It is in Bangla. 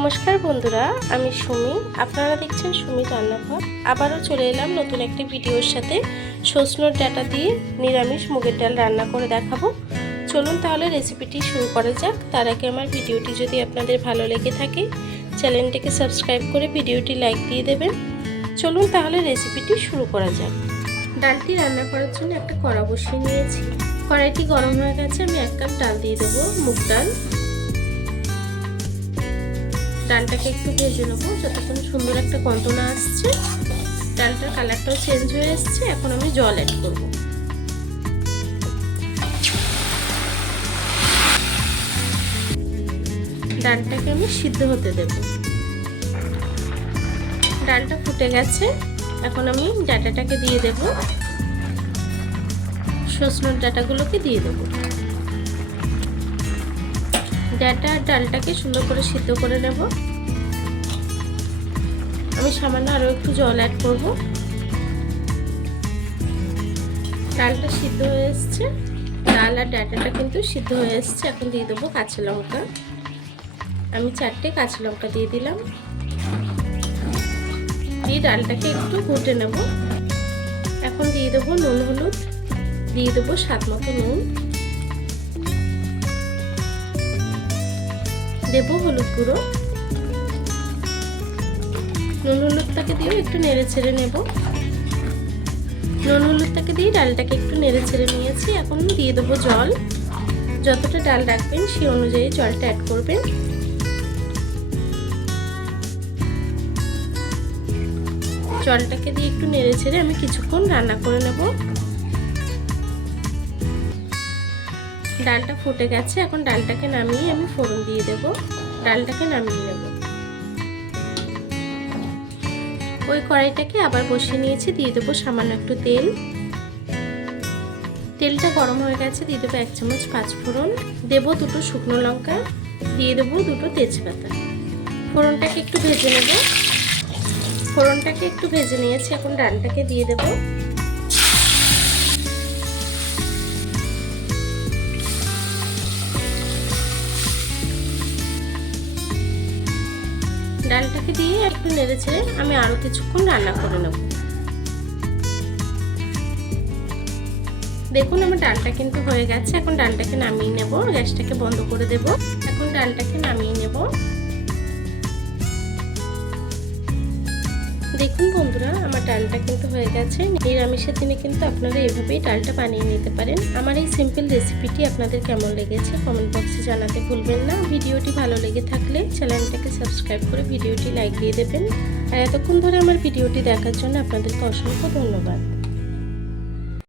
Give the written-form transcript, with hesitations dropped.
নমস্কার বন্ধুরা, আমি সুমি। আপনারা দেখছেন সুমি রান্নাঘর। আবারও চলে এলাম নতুন একটি ভিডিওর সাথে। সজনের ডাঁটা দিয়ে নিরামিষ মুগের ডাল রান্না করে দেখাবো। চলুন তাহলে রেসিপিটি শুরু করা যাক। তার আগে আমার ভিডিওটি যদি আপনাদের ভালো লেগে থাকে চ্যানেলটিকে সাবস্ক্রাইব করে ভিডিওটি লাইক দিয়ে দেবেন। চলুন তাহলে রেসিপিটি শুরু করা যাক। ডালটি রান্না করার জন্য একটা কড়া বসিয়ে নিয়েছি। কড়াইটি গরম হয়ে গেছে। আমি 1 কাপ ডাল দিয়ে দেবো, মুগ ডাল। ডালটাকে একটু ভেজে নেবো যতক্ষণ সুন্দর একটা গন্ধ না আসছে। ডালটার কালারটাও চেঞ্জ হয়ে এসছে। এখন আমি জল অ্যাড করব। ডালটাকে আমি সিদ্ধ হতে দেব। ডালটা ফুটে গেছে। এখন আমি ডাঁটাটাকে দিয়ে দেব। সজনের ডাঁটাগুলোকে দিয়ে দেব। ডাঁটা আর ডালটাকে সুন্দর করে সিদ্ধ করে নেব। আমি সামান্য আরও একটু জল অ্যাড করব। ডালটা সিদ্ধ হয়ে এসছে। ডাল আর ডাঁটাটা কিন্তু সিদ্ধ হয়ে এসছে। এখন দিয়ে দেবো কাঁচা লঙ্কা। আমি 4টে কাঁচা লঙ্কা দিয়ে দিলাম। দিয়ে ডালটাকে একটু ঘুটে নেব। এখন দিয়ে দেবো নুন হলুদ, দিয়ে দেবো স্বাদ মতো নুন, দেবো হলুদ গুঁড়ো। নুন হলুদটাকে দিয়ে একটু নেড়ে ছেড়ে নেব। নুন হলুদটাকে দিয়ে ডালটাকে একটু নেড়ে ছেড়ে নিয়েছি। এখন দিয়ে দেবো জল। যতটা ডাল রাখবেন সেই অনুযায়ী জলটা অ্যাড করবেন। জলটাকে দিয়ে একটু নেড়ে ছেড়ে আমি কিছুক্ষণ রান্না করে নেব। ডালটা ফুটে গেছে। এখন ডালটাকে নামিয়ে আমি ফোড়ন দিয়ে দেব। ডালটাকে নামিয়ে নেব। ওই কড়াইটাকে আবার বসিয়ে নিয়েছি। দিয়ে দেবো সামান্য একটু তেল। তেলটা গরম হয়ে গেছে। দিয়ে দেবো 1 চামচ 5 ফোড়ন, দেবো 2টো শুকনো লঙ্কা, দিয়ে দেবো 2টো তেজপাতা। ফোড়নটাকে একটু ভেজে নেব। ফোড়নটাকে একটু ভেজে নিয়েছি। এখন ডালটাকে দিয়ে দেব। ডালটাকে দিয়ে একটু নেড়ে ছেড়ে আমি আরো কিছুক্ষণ রান্না করে নেব। দেখুন আমার ডালটা কিন্তু হয়ে গেছে। এখন ডালটাকে নামিয়ে নেব। গ্যাসটাকে বন্ধ করে দেব। এখন ডালটাকে নামিয়ে নেব। দেখুন বন্ধুরা, আমার ডালটা কিন্তু হয়ে গেছে। নিরামিষের দিনে কিন্তু আপনারা এভাবেই ডালটা বানিয়ে নিতে পারেন। আমার এই সিম্পল রেসিপিটি আপনাদের কেমন লেগেছে কমেন্ট বক্সে জানাতে ভুলবেন না। ভিডিওটি ভালো লেগে থাকলে চ্যানেলটাকে সাবস্ক্রাইব করে ভিডিওটি লাইক দিয়ে দেবেন। আর এতক্ষণ ধরে আমার ভিডিওটি দেখার জন্য আপনাদেরকে অসংখ্য ধন্যবাদ।